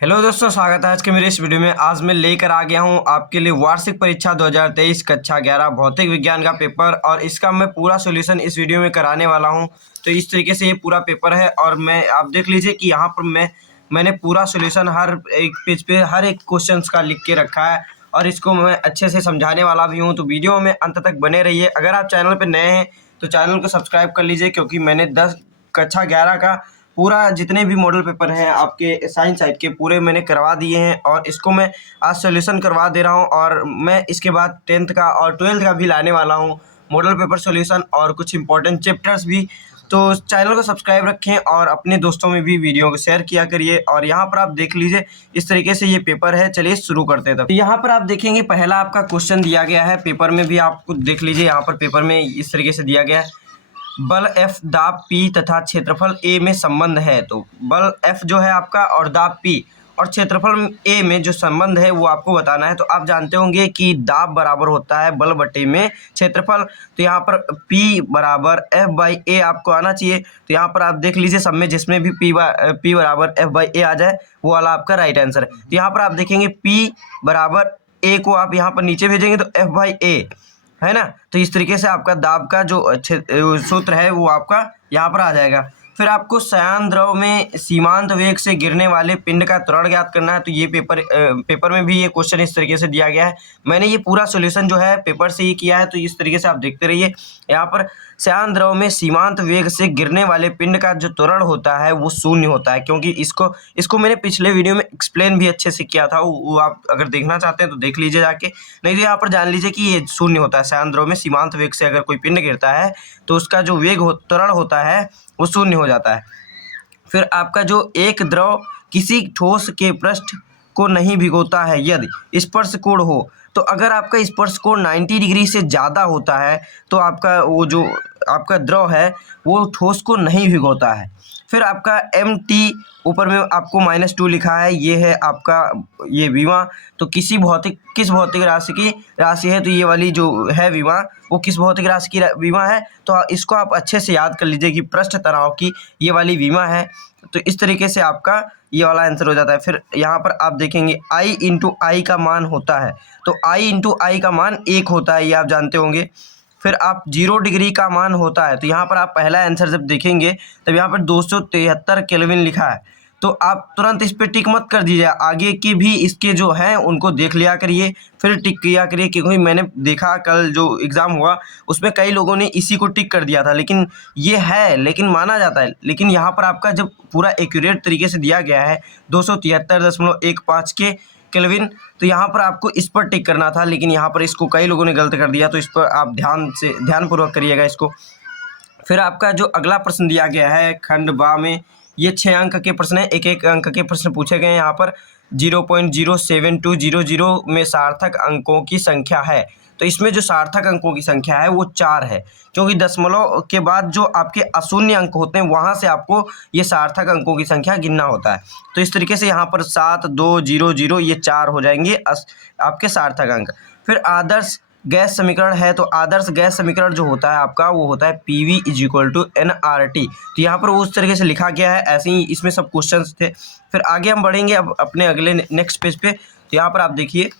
Hello दोस्तों, स्वागत है आज के मेरे इस वीडियो में। आज मैं लेकर आ गया हूं आपके लिए वार्षिक परीक्षा 2023 कक्षा 11 भौतिक विज्ञान का पेपर, और इसका मैं पूरा सॉल्यूशन इस वीडियो में कराने वाला हूं। तो इस तरीके से ये पूरा पेपर है, और आप देख लीजिए कि यहाँ पर मैंने पूरा सॉल्यूशन हर एक पेज पे हर एक क्वेश्चन का लिख के रखा है, और इसको मैं अच्छे से समझाने वाला भी हूँ। तो वीडियो में अंत तक बने रहिए। अगर आप चैनल पर नए हैं तो चैनल को सब्सक्राइब कर लीजिए, क्योंकि मैंने कक्षा 11 का पूरा जितने भी मॉडल पेपर हैं आपके साइंस साइड के पूरे मैंने करवा दिए हैं, और इसको मैं आज सॉल्यूशन करवा दे रहा हूं। और मैं इसके बाद 10th का और 12th का भी लाने वाला हूं मॉडल पेपर सॉल्यूशन, और कुछ इंपॉर्टेंट चैप्टर्स भी। तो चैनल को सब्सक्राइब रखें और अपने दोस्तों में भी वीडियो को शेयर किया करिए। और यहाँ पर आप देख लीजिए इस तरीके से ये पेपर है। चलिए शुरू करते हैं। तब यहाँ पर आप देखेंगे पहला आपका क्वेश्चन दिया गया है पेपर में भी, आप खुद देख लीजिए। यहाँ पर पेपर में इस तरीके से दिया गया है, बल F दाब P तथा क्षेत्रफल A में संबंध है। तो बल F जो है आपका और दाब P और क्षेत्रफल A में जो संबंध है वो आपको बताना है। तो आप जानते होंगे कि दाब बराबर होता है बल बटे में क्षेत्रफल। तो यहाँ पर P बराबर F/A आपको आना चाहिए। तो यहाँ पर आप देख लीजिए सब में जिसमें भी P बराबर F/A आ जाए वो वाला आपका राइट आंसर है। तो यहाँ पर आप देखेंगे P बराबर A को आप यहाँ पर नीचे भेजेंगे तो F/A है ना। तो इस तरीके से आपका दाब का जो सूत्र है वो आपका यहाँ पर आ जाएगा। फिर आपको श्यान द्रव में सीमांत वेग से गिरने वाले पिंड का त्वरण ज्ञात करना है। तो ये पेपर में भी ये क्वेश्चन इस तरीके से दिया गया है। मैंने ये पूरा सॉल्यूशन जो है पेपर से ही किया है, तो इस तरीके से आप देखते रहिए। यहाँ पर श्यान द्रव में सीमांत वेग से गिरने वाले पिंड का जो त्वरण होता है वो शून्य होता है, क्योंकि इसको मैंने पिछले वीडियो में एक्सप्लेन भी अच्छे से किया था। वो आप अगर देखना चाहते हैं तो देख लीजिए जाके, नहीं तो यहाँ पर जान लीजिए कि ये शून्य होता है। श्यान द्रव में सीमांत वेग से अगर कोई पिंड गिरता है तो उसका जो त्वरण होता है वो शून्य हो जाता है। फिर आपका जो एक द्रव किसी ठोस के पृष्ठ को नहीं भिगोता है यदि स्पर्श कोण हो। तो अगर आपका स्पर्श कोण 90 डिग्री से ज़्यादा होता है तो आपका वो जो आपका द्रव है वो ठोस को नहीं भिगोता है। फिर आपका MT ऊपर में आपको -2 लिखा है, ये है आपका ये विमा। तो किस भौतिक राशि है। तो ये वाली जो है विमा वो किस भौतिक राशि की विमा है। तो इसको आप अच्छे से याद कर लीजिए कि पृष्ठ तनाव की ये वाली विमा है। तो इस तरीके से आपका ये वाला आंसर हो जाता है। फिर यहाँ पर आप देखेंगे I/I का मान होता है। तो I/I का मान 1 होता है, ये आप जानते होंगे। फिर आप 0 डिग्री का मान होता है। तो यहाँ पर आप पहला आंसर जब देखेंगे तब यहाँ पर 273 केल्विन लिखा है। तो आप तुरंत इस पर टिक मत कर दीजिए, आगे के भी इसके जो हैं उनको देख लिया करिए, फिर टिक किया करिए। क्योंकि मैंने देखा कल जो एग्ज़ाम हुआ उसमें कई लोगों ने इसी को टिक कर दिया था, लेकिन ये है, लेकिन माना जाता है। लेकिन यहाँ पर आपका जब पूरा एक्यूरेट तरीके से दिया गया है 273.15 के केल्विन, तो यहाँ पर आपको इस पर टिक करना था, लेकिन यहाँ पर इसको कई लोगों ने गलत कर दिया। तो इस पर आप ध्यानपूर्वक करिएगा इसको। फिर आपका जो अगला प्रश्न दिया गया है खंड बा में, ये 6 अंक के प्रश्न है, एक अंक के प्रश्न पूछे गए हैं। यहाँ पर 0.07200 में सार्थक अंकों की संख्या है। तो इसमें जो सार्थक अंकों की संख्या है वो 4 है, क्योंकि दशमलव के बाद जो आपके अशून्य अंक होते हैं वहाँ से आपको ये सार्थक अंकों की संख्या गिनना होता है। तो इस तरीके से यहाँ पर 7200 ये 4 हो जाएंगे आपके सार्थक अंक। फिर आदर्श गैस समीकरण है। तो आदर्श गैस समीकरण जो होता है आपका वो होता है PV = nRT। तो यहाँ पर उस तरीके से लिखा गया है, ऐसे ही इसमें सब क्वेश्चंस थे। फिर आगे हम बढ़ेंगे अब अपने अगले नेक्स्ट पेज पे। तो यहाँ पर आप देखिए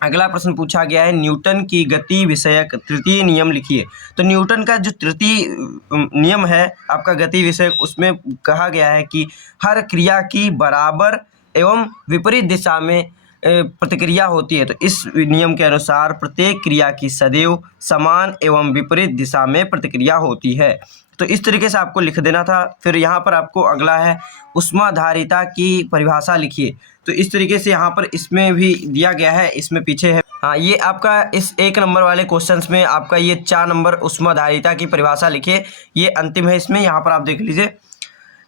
अगला प्रश्न पूछा गया है, न्यूटन की गति विषयक तृतीय नियम लिखिए। तो न्यूटन का जो तृतीय नियम है आपका गति विषयक, उसमें कहा गया है कि हर क्रिया की बराबर एवं विपरीत दिशा में प्रतिक्रिया होती है। तो इस नियम के अनुसार प्रत्येक क्रिया की सदैव समान एवं विपरीत दिशा में प्रतिक्रिया होती है। तो इस तरीके से आपको लिख देना था। फिर यहाँ पर आपको अगला है ऊष्माधारिता की परिभाषा लिखिए। तो इस तरीके से यहाँ पर इसमें भी दिया गया है, इसमें पीछे है। हाँ, ये आपका इस 1 नंबर वाले क्वेश्चंस में आपका ये 4 नंबर ऊष्माधारिता की परिभाषा लिखिए, ये अंतिम है इसमें। यहाँ पर आप देख लीजिए,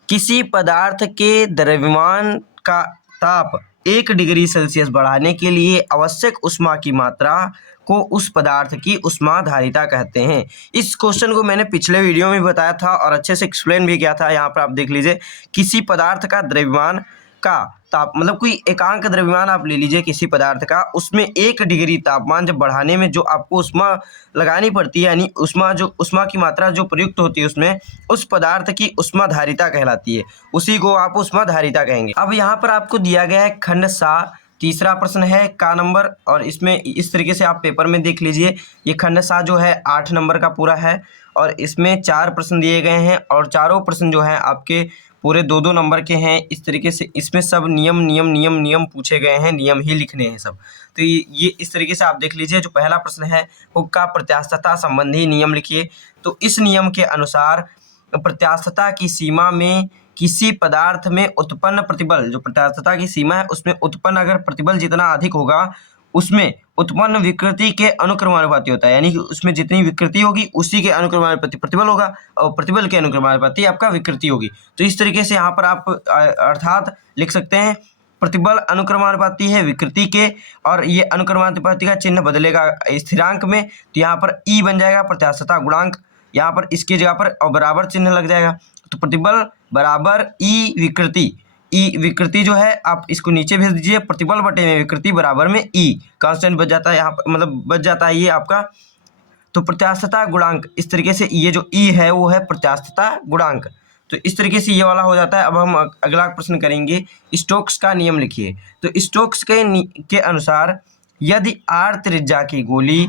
किसी पदार्थ के द्रव्यमान का ताप 1 डिग्री सेल्सियस बढ़ाने के लिए आवश्यक ऊष्मा की मात्रा को उस पदार्थ की ऊष्माधारिता कहते हैं। इस क्वेश्चन को मैंने पिछले वीडियो में बताया था और अच्छे से एक्सप्लेन भी किया था। यहाँ पर आप देख लीजिए, किसी पदार्थ का द्रव्यमान का मतलब कोई एकांक द्रव्यमान आप ले लीजिए किसी पदार्थ का, उसमें 1 डिग्री तापमान जब बढ़ाने में जो आपको ऊष्मा लगानी पड़ती है, यानी ऊष्मा की मात्रा जो प्रयुक्त होती है उसमें, उस पदार्थ की ऊष्माधारिता कहलाती है, उसी को आप ऊष्माधारिता कहेंगे। अब यहाँ पर आपको दिया गया है खंड सा, तीसरा प्रश्न है का नंबर, और इसमें इस तरीके से आप पेपर में देख लीजिए। ये खंड सा जो है 8 नंबर का पूरा है और इसमें 4 प्रश्न दिए गए हैं और चारों प्रश्न जो हैं आपके पूरे 2-2 नंबर के हैं। इस तरीके से इसमें सब नियम पूछे गए हैं, नियम ही लिखने हैं सब। तो ये इस तरीके से आप देख लीजिए। जो पहला प्रश्न है हुक्का प्रत्यास्थता संबंधी नियम लिखिए। तो इस नियम के अनुसार प्रत्यास्थता की सीमा में किसी पदार्थ में उत्पन्न प्रतिबल, जो प्रत्यास्थता की सीमा है उसमें उत्पन्न अगर प्रतिबल जितना अधिक होगा उसमें उत्पन्न विकृति के अनुक्रमानुपाती होता है, यानी कि उसमें जितनी विकृति होगी उसी के अनुक्रमानुपाती प्रतिबल होगा और प्रतिबल के अनुक्रमानुपाती आपका विकृति होगी। तो इस तरीके से यहाँ पर आप अर्थात लिख सकते हैं प्रतिबल अनुक्रमानुपाती है विकृति के, और ये अनुक्रमानुपाती का चिन्ह बदलेगा स्थिरांक में, तो यहाँ पर ई बन जाएगा प्रत्यास्थता गुणांक, यहाँ पर इसकी जगह पर और बराबर चिन्ह लग जाएगा। तो प्रतिबल बराबर ई विकृति, ई विकृति जो है आप इसको नीचे भेज दीजिए, प्रतिबल बटे में विकृति बराबर में ई, कांस्टेंट बच जाता है यहाँ पर, मतलब बच जाता है ये आपका। तो प्रत्यास्थता गुणांक इस तरीके से, ये जो ई है वो है प्रत्यास्थता गुणांक। तो इस तरीके से ये वाला हो जाता है। अब हम अगला प्रश्न करेंगे, स्टोक्स का नियम लिखिए। तो स्टोक्स के अनुसार यदि आर त्रिज्या की गोली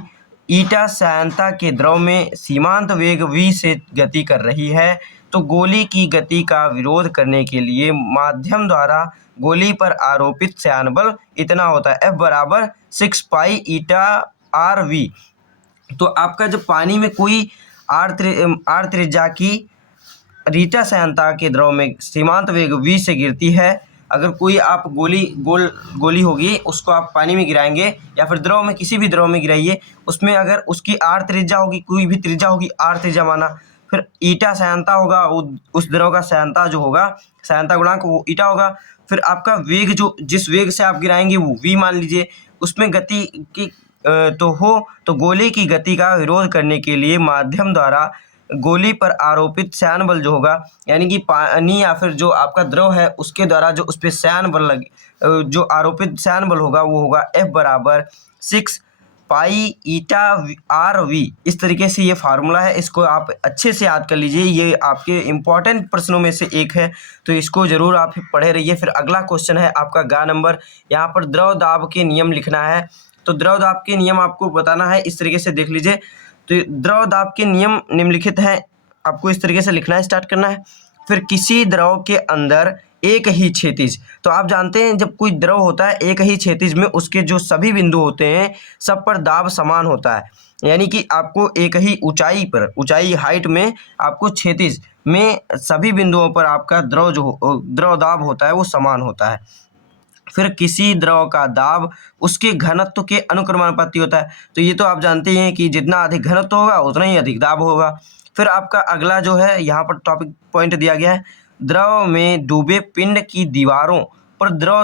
ईटा श्यानता के द्रव में सीमांत वेग v से गति कर रही है तो गोली की गति का विरोध करने के लिए माध्यम द्वारा गोली पर आरोपित श्यान बल इतना होता है, F बराबर 6 पाई ईटा आर वी। तो आपका जब पानी में कोई आर त्रिज्या की रीटा श्यानता के द्रव में सीमांत वेग v से गिरती है, अगर कोई आप गोली होगी उसको आप पानी में गिराएंगे या फिर द्रव में, किसी भी द्रव में गिराइए, उसमें अगर उसकी आर त्रिज्या होगी, कोई भी त्रिज्या होगी, आर त्रिज्या माना, फिर ईटा श्यानता होगा, उस द्रव का श्यानता जो होगा, श्यानता गुणांक वो ईटा होगा, फिर आपका वेग जो जिस वेग से आप गिराएंगे वो v मान लीजिए, उसमें गति की तो गोली की गति का विरोध करने के लिए माध्यम द्वारा गोली पर आरोपित श्यान बल जो होगा, यानी कि पानी या फिर जो आपका द्रव है उसके द्वारा जो उस पर श्यान बल लगे, जो आरोपित श्यान बल होगा वो होगा F बराबर 6 पाई ईटा आर वी। इस तरीके से ये फार्मूला है, इसको आप अच्छे से याद कर लीजिए, ये आपके इम्पॉर्टेंट प्रश्नों में से एक है, तो इसको ज़रूर आप पढ़े रहिए। फिर अगला क्वेश्चन है आपका गा नंबर, यहाँ पर द्रव दाब के नियम लिखना है। तो द्रव दाब के नियम आपको बताना है, इस तरीके से देख लीजिए। तो द्रव दाब के नियम निम्नलिखित हैं, आपको इस तरीके से लिखना है, स्टार्ट करना है। फिर किसी द्रव के अंदर एक ही क्षैतिज, तो आप जानते हैं जब कोई द्रव होता है एक ही क्षैतिज में उसके जो सभी बिंदु होते हैं सब पर दाब समान होता है, यानी कि आपको एक ही ऊंचाई हाइट में आपको क्षैतिज में सभी बिंदुओं पर आपका द्रव दाब होता है वो समान होता है। फिर किसी द्रव का दाब उसके घनत्व के अनुक्रमानुपाती होता है, तो ये तो आप जानते हैं कि जितना अधिक घनत्व होगा उतना ही अधिक दाब होगा। फिर आपका अगला जो है यहाँ पर टॉपिक पॉइंट दिया गया है, द्रव में डूबे पिंड की दीवारों पर द्रव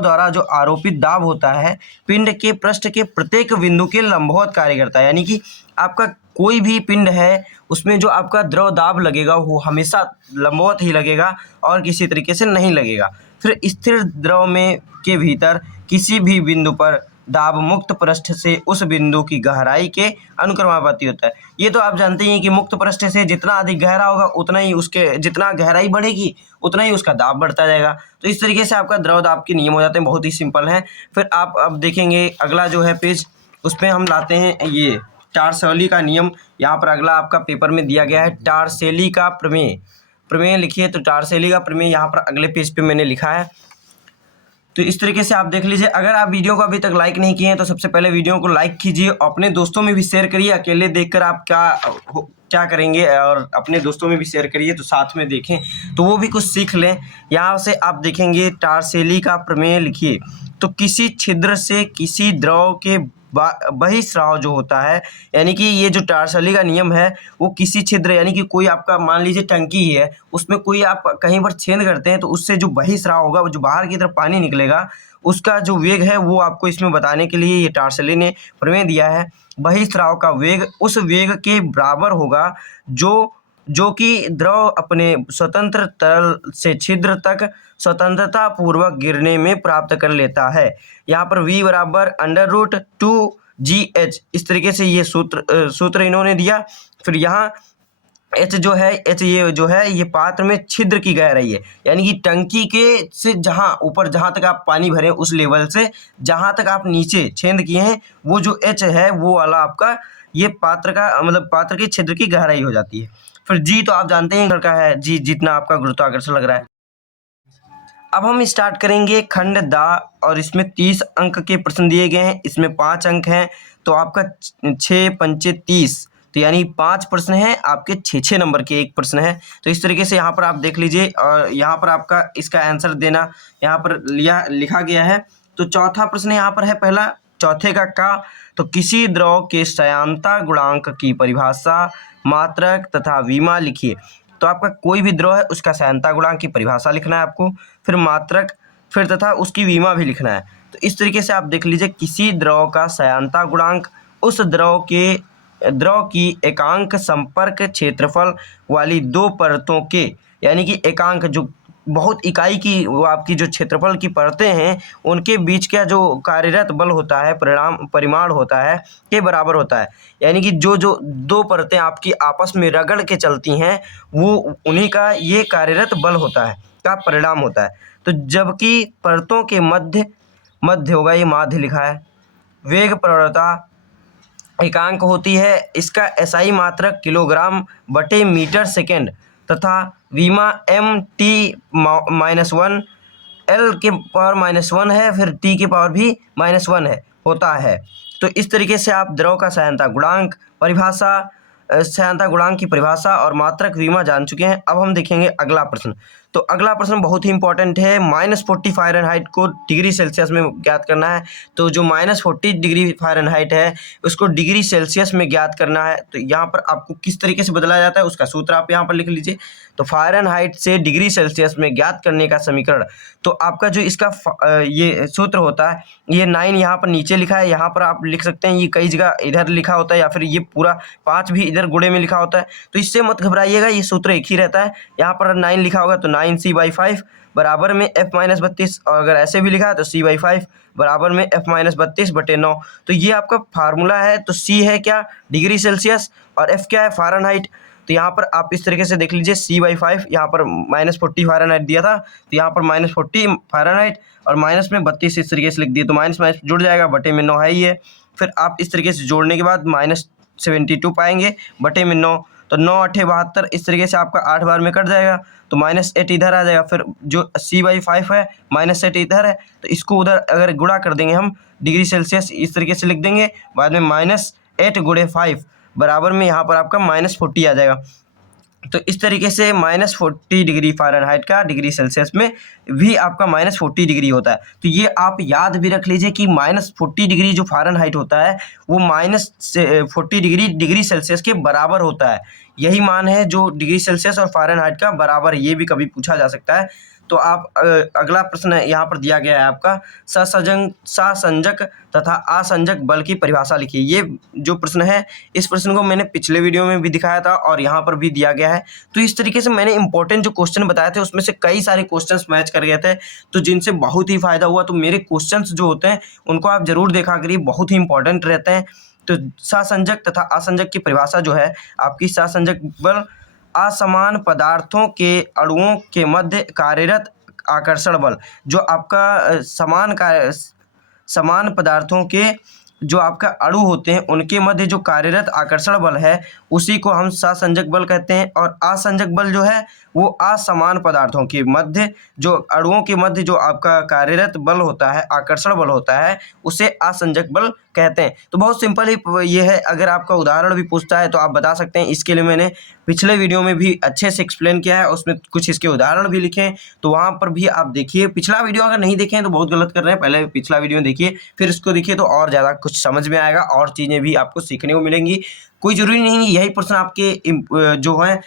द्वारा जो आरोपित दाब होता है पिंड के पृष्ठ के प्रत्येक बिंदु के लंबवत कार्य करता है, यानी कि आपका कोई भी पिंड है उसमें जो आपका द्रव दाब लगेगा वो हमेशा लंबवत ही लगेगा और किसी तरीके से नहीं लगेगा। फिर स्थिर द्रव में के भीतर किसी भी बिंदु पर दाब मुक्त पृष्ठ से उस बिंदु की गहराई के अनुक्रमानुपाती होता है। ये तो आप जानते हैं कि मुक्त पृष्ठ से जितना अधिक गहरा होगा उतना ही उसके जितना गहराई बढ़ेगी उतना ही उसका दाब बढ़ता जाएगा। तो इस तरीके से आपका द्रव दाब के नियम हो जाते हैं, बहुत ही सिंपल हैं। फिर आप अब देखेंगे अगला जो है पेज, उस पर हम लाते हैं ये टार्सली का नियम। यहाँ पर अगला आपका पेपर में दिया गया है टार्सली का प्रमेय लिखिए। तो टार्सली का प्रमेय यहाँ पर अगले पेज पे मैंने लिखा है, तो इस तरीके से आप देख लीजिए। अगर आप वीडियो को अभी तक लाइक नहीं किए हैं तो सबसे पहले वीडियो को लाइक कीजिए, अपने दोस्तों में भी शेयर करिए। अकेले देखकर आप क्या करेंगे और अपने दोस्तों में भी शेयर करिए तो साथ में देखें तो वो भी कुछ सीख लें। यहाँ से आप देखेंगे टार्सली का प्रमेय लिखिए। तो किसी छिद्र से किसी द्रव के बहिस्राव जो होता है, यानी कि ये जो टार्सली का नियम है वो किसी छिद्र, यानी कि कोई आपका मान लीजिए टंकी ही है उसमें कोई आप कहीं पर छेद करते हैं तो उससे जो बहिस्राव होगा, जो बाहर की तरफ पानी निकलेगा, उसका जो वेग है वो आपको इसमें बताने के लिए ये टार्सली ने प्रमेय दिया है। बहिस्राव का वेग उस वेग के बराबर होगा जो कि द्रव अपने स्वतंत्र तल से छिद्र तक स्वतंत्रता पूर्वक गिरने में प्राप्त कर लेता है। यहाँ पर v बराबर √2gh, इस तरीके से ये सूत्र इन्होंने दिया। फिर यहाँ एच जो है, एच ये जो है ये पात्र में छिद्र की गहराई है, यानी कि टंकी के से जहाँ ऊपर जहाँ तक आप पानी भरें उस लेवल से जहाँ तक आप नीचे छेद किए हैं वो जो एच है वो वाला आपका ये पात्र का मतलब पात्र के छिद्र की गहराई हो जाती है। फिर जी तो आप जानते हैं का है जी, जितना आपका गुरुत्वाकर्षण लग रहा है। अब हम स्टार्ट करेंगे खंड दा, और इसमें 30 अंक के प्रश्न दिए गए हैं, इसमें 5 अंक हैं, तो आपका 6 पंचे 30, तो यानी 5 प्रश्न हैं आपके 6 नंबर के एक प्रश्न है। तो इस तरीके से यहाँ पर आप देख लीजिए, और यहाँ पर आपका इसका आंसर देना यहाँ पर लिखा गया है। तो चौथा प्रश्न यहाँ पर है पहला, चौथे का तो किसी द्रव के श्यानता गुणांक की परिभाषा, मात्रक तथा विमा लिखिए। तो आपका कोई भी द्रव है उसका श्यानता गुणांक की परिभाषा लिखना है आपको, फिर मात्रक, फिर तथा उसकी विमा भी लिखना है। तो इस तरीके से आप देख लीजिए, किसी द्रव का श्यानता गुणांक उस द्रव की एकांक संपर्क क्षेत्रफल वाली दो परतों के, यानी कि एकांक जो बहुत इकाई की वो आपकी जो क्षेत्रफल की परतें हैं उनके बीच का जो कार्यरत बल होता है, परिमाण होता है, के बराबर होता है। यानी कि जो दो परतें आपकी आपस में रगड़ के चलती हैं वो उन्हीं का ये कार्यरत बल होता है, का परिणाम होता है। तो जबकि परतों के मध्य होगा, ये माध्य लिखा है, वेग प्रवणता एकांक होती है, इसका एसआई मात्रक किलोग्राम बटे मीटर सेकेंड तथा विमा mt-1 L के पावर -1 है, फिर t के पावर भी -1 है होता है। तो इस तरीके से आप द्रव का श्यानता गुणांक की परिभाषा और मात्रक विमा जान चुके हैं। अब हम देखेंगे अगला प्रश्न। तो अगला प्रश्न बहुत ही इंपॉर्टेंट है, -40 फ़ारेनहाइट को डिग्री सेल्सियस में ज्ञात करना है। तो जो -40 डिग्री फ़ारेनहाइट है उसको डिग्री सेल्सियस में ज्ञात करना है। तो यहाँ पर आपको किस तरीके से बदला जाता है उसका सूत्र आप यहाँ पर लिख लीजिए। तो फ़ारेनहाइट से डिग्री सेल्सियस में ज्ञात करने का समीकरण, तो आपका जो इसका ये सूत्र होता है, ये 9 यहाँ पर नीचे लिखा है, यहाँ पर आप लिख सकते हैं, ये कई जगह इधर लिखा होता है या फिर ये पूरा 5 भी इधर गुणे में लिखा होता है। तो इससे मत घबराइएगा, ये सूत्र एक ही रहता है। यहाँ पर 9 लिखा होगा तो 9c/5 बराबर में f-32, और अगर ऐसे भी लिखा है तो c/5 बराबर में f-32/9। तो ये आपका फार्मूला है। तो c है क्या, डिग्री सेल्सियस, और f क्या है, फ़ारेनहाइट। तो यहाँ पर आप इस तरीके से देख लीजिए, c/5 यहाँ पर -40 फ़ारेनहाइट दिया था, तो यहाँ पर -40 फ़ारेनहाइट और माइनस में 32 इस तरीके से लिख दिए, तो माइनस जुड़ जाएगा, बटे में 9 है ही है। फिर आप इस तरीके से जोड़ने के बाद -72 पाएंगे बटे में 9, तो 9 8 72, इस तरीके से आपका 8 बार में कट जाएगा, तो -8 इधर आ जाएगा। फिर जो c/5 है -8 इधर है, तो इसको उधर अगर गुणा कर देंगे हम डिग्री सेल्सियस इस तरीके से लिख देंगे, बाद में -8 × 5 बराबर में यहाँ पर आपका -40 आ जाएगा। तो इस तरीके से -40 डिग्री फ़ारेनहाइट का डिग्री सेल्सियस में भी आपका -40 डिग्री होता है। तो ये आप याद भी रख लीजिए कि -40 डिग्री जो फ़ारेनहाइट होता है वो -40 डिग्री सेल्सियस के बराबर होता है। यही मान है जो डिग्री सेल्सियस और फ़ारेनहाइट का बराबर है, ये भी कभी पूछा जा सकता है। तो आप अगला प्रश्न यहाँ पर दिया गया है आपका, ससंजक तथा असंजक बल की परिभाषा लिखिए। ये जो प्रश्न है, इस प्रश्न को मैंने पिछले वीडियो में भी दिखाया था और यहाँ पर भी दिया गया है। तो इस तरीके से मैंने इंपॉर्टेंट जो क्वेश्चन बताए थे उसमें से कई सारे क्वेश्चंस मैच कर गए थे, तो जिनसे बहुत ही फायदा हुआ। तो मेरे क्वेश्चंस जो होते हैं उनको आप जरूर देखा करिए, बहुत ही इंपॉर्टेंट रहते हैं। तो ससंजक तथा असंजक की परिभाषा जो है आपकी, ससंजक बल असमान पदार्थों के अणुओं के मध्य कार्यरत आकर्षण बल, जो आपका समान पदार्थों के जो आपका अणु होते हैं उनके मध्य जो कार्यरत आकर्षण बल है उसी को हम ससंजक बल कहते हैं। और असंजक बल जो है वो असमान पदार्थों के मध्य जो अणुओं के मध्य जो आपका कार्यरत बल होता है, आकर्षण बल होता है, उसे असंजक बल कहते हैं। तो बहुत सिंपल ही ये है, अगर आपका उदाहरण भी पूछता है तो आप बता सकते हैं। इसके लिए मैंने पिछले वीडियो में भी अच्छे से एक्सप्लेन किया है, उसमें कुछ इसके उदाहरण भी लिखे हैं, तो वहाँ पर भी आप देखिए। पिछला वीडियो अगर नहीं देखें तो बहुत गलत कर रहे हैं, पहले पिछला वीडियो देखिए फिर इसको देखिए, तो और ज़्यादा कुछ समझ में आएगा और चीज़ें भी आपको सीखने को मिलेंगी। कोई ज़रूरी नहीं यही प्रश्न आपके जो हैं